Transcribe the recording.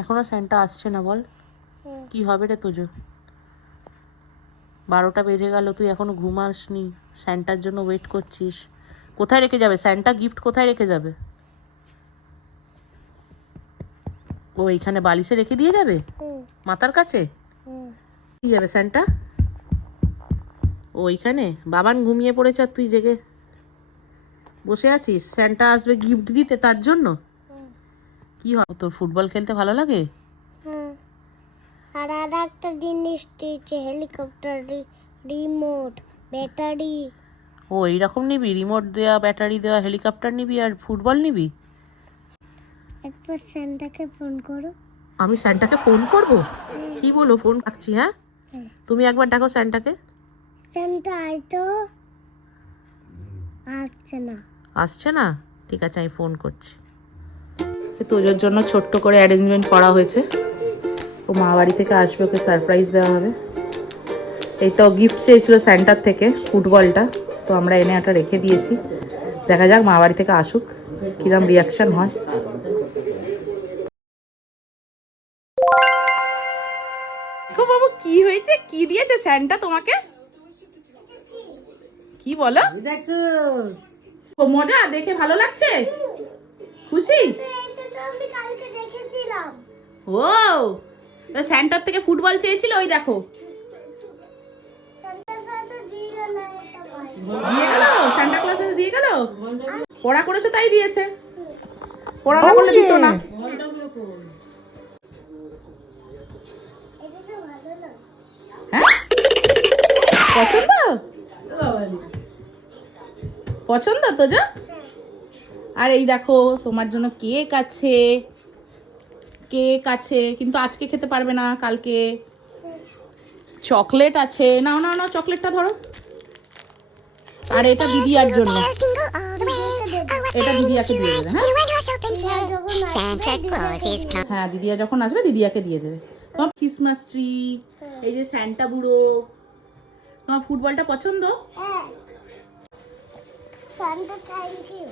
এখনো স্যান্টা আসছে না বল? কি হবে রে তোজো? 12টা বেজে গেল, তুই এখনো ঘুমাসনি, স্যান্টার জন্য ওয়েট করছিস। কোথায় রেখে যাবে স্যান্টা? গিফট কোথায় রেখে যাবে? ও এইখানে বালিশে রেখে দিয়ে যাবে মাথার কাছে? কি যাবে স্যান্টা? ও এইখানে বাবান ঘুমিয়ে পড়েছে আর তুই জেগে বসে আছিস স্যান্টা আসবে গিফট দিতে তার জন্য? কি হয় তোর, ফুটবল খেলতে ভালো লাগে? আর একটা জিনিস দিয়েছে, হেলিকপ্টার রিমোট, ব্যাটারি। ও এইরকম নিবি? রিমোট দেওয়া, ব্যাটারি দেওয়া হেলিকপ্টার নিবি আর ফুটবল নিবি? একবার স্যান্টাকে ফোন করো। আমি স্যান্টাকে ফোন করব? কি বলো, ফোন রাখছি। হ্যাঁ তুমি একবার ডাকো স্যান্টাকে। স্যান্টা আয় তো। আসছে না। আসছে না? ঠিক আছে, আমি ফোন করছি। তোজোর জন্য ছোট্ট করে অ্যারেঞ্জমেন্ট করা হয়েছে। ও মা বাড়ি থেকে আসবে, ওকে সারপ্রাইজ দেওয়া হবে। এইটাও গিফট চেয়েছিল স্যান্টার থেকে, ফুটবলটা, তো আমরা এনে একটা রেখে দিয়েছি। দেখা যাক মা বাড়ি থেকে আসুক কিরম রিয়াকশন হয়। দেখো বাবু কি হয়েছে, কি দিয়েছে স্যান্টা তোমাকে? কি বলো? দেখো মজা, দেখে ভালো লাগছে? খুশি? আমি কালকে দেখেছিলাম। ও স্যান্টার থেকে ফুটবল চেয়েছিল, ওই দেখো দিয়ে গেল, সান্টা ক্লজ দিয়ে গেল। পড়া করেছো তাই দিয়েছে, পড়া না করলে দিত না। হ্যাঁ পছন্দ, পছন্দ তো যা। আর এই দেখো তোমার জন্য কেক আছে, কেক আছে কিন্তু আজকে খেতে পারবে না, কালকে। চকলেট আছে, নাও নাও নাও চকলেটটা ধরো। আর এটা দিদিয়ার জন্য, এটা দিদিয়াকে দিয়ে দেবে। হ্যাঁ দিদিয়া যখন আসবে দিদিয়াকে দিয়ে দেবে। তোমার ক্রিসমাস ট্রি, এই যে স্যান্টা বুড়ো। তোমার ফুটবলটা পছন্দ? হ্যাঁ। Santa thank you.